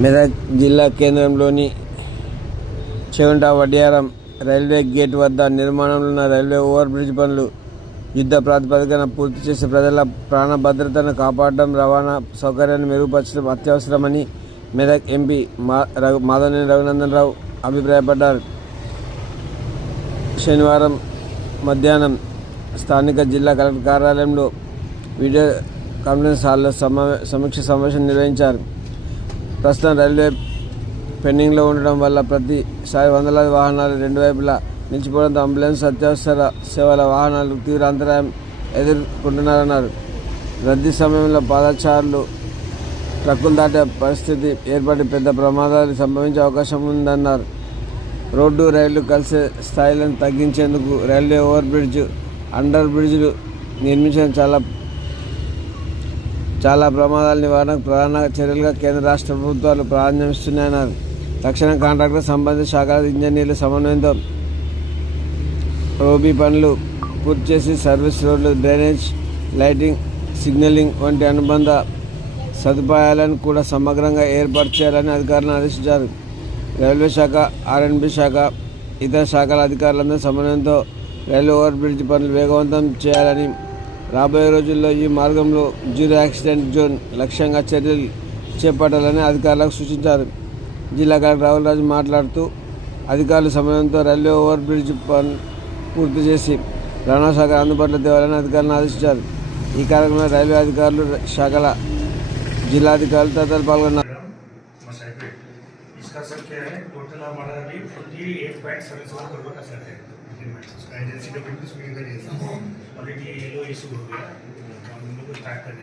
మెదక్ జిల్లా కేంద్రంలోని Chegunta వడ్డియారం railway gate వద్ద నిర్మాణంలో ఉన్న రైల్వే ఓవర్ బ్రిడ్జ్ పనులు యుద్ధ ప్రాతిపదికన పూర్తి చేసి ప్రజల ప్రాణ భద్రతను కాపాడడం, రవాణా సౌకర్యాన్ని మెరుగుపరచడం అత్యవసరమని మెదక్ ఎంపీ మాధవనేని రఘునందన్ రావు అభిప్రాయపడ్డారు. శనివారం మధ్యాహ్నం స్థానిక జిల్లా కలెక్టర్ కార్యాలయంలో వీడియో కాన్ఫరెన్స్ హాల్లో సమీక్ష సమావేశం నిర్వహించారు. ప్రస్తుతం రైల్వే పెండింగ్లో ఉండడం వల్ల ప్రతిసారి వందలాది వాహనాలు రెండు వైపులా నిలిచిపోవడంతో అంబులెన్స్, అత్యవసర సేవల వాహనాలు తీవ్ర అంతరాయం ఎదుర్కొంటున్నారన్నారు. రద్దీ సమయంలో పాదచారులు ట్రక్కులు దాటే పరిస్థితి ఏర్పడి పెద్ద ప్రమాదాలు సంభవించే అవకాశం ఉందన్నారు. రోడ్డు, రైళ్లు కలిసే స్థాయిలను తగ్గించేందుకు రైల్వే ఓవర్ బ్రిడ్జ్, అండర్ బ్రిడ్జ్లు నిర్మించడం చాలా ప్రమాదాల నివారణకు ప్రధాన చర్యలుగా కేంద్ర రాష్ట్ర ప్రభుత్వాలు ప్రారంభిస్తున్నాయన్నారు. తక్షణ కాంట్రాక్టర్, సంబంధిత శాఖల ఇంజనీర్ల సమన్వయంతో రోబీ పనులు పూర్తి చేసి సర్వీస్ రోడ్లు, డ్రైనేజ్, లైటింగ్, సిగ్నలింగ్ వంటి అనుబంధ సదుపాయాలను కూడా సమగ్రంగా ఏర్పాటు చేయాలని అధికారులను ఆదేశించారు. రైల్వే శాఖ, ఆర్ఎండ్బి శాఖ, ఇతర శాఖల అధికారులందరూ సమన్వయంతో రైల్వే ఓవర్ బ్రిడ్జ్ పనులు వేగవంతం చేయాలని, రాబోయే రోజుల్లో ఈ మార్గంలో జీరో యాక్సిడెంట్ జోన్ లక్ష్యంగా చర్యలు చేపట్టాలని అధికారులకు సూచించారు. జిల్లా కలెక్టర్ రాహుల్ రాజు మాట్లాడుతూ అధికారుల సమన్వయంతో రైల్వే ఓవర్ బ్రిడ్జ్ పనులు పూర్తి చేసి రవాణా శాఖ అందుబాటులో తేవాలని అధికారులను ఆదేశించారు. ఈ కార్యక్రమంలో రైల్వే అధికారులు, శాఖల जिलाधिकारी तथा पाल्गొన్నారు. इसका सर क्या है, टोटल हमारा अभी 48.77 करोड़ का सर है एजेंसी का बिल्कुल स्पीड का ऑलरेडी येलो इशू हो गया, हम लोग को स्टार्ट कर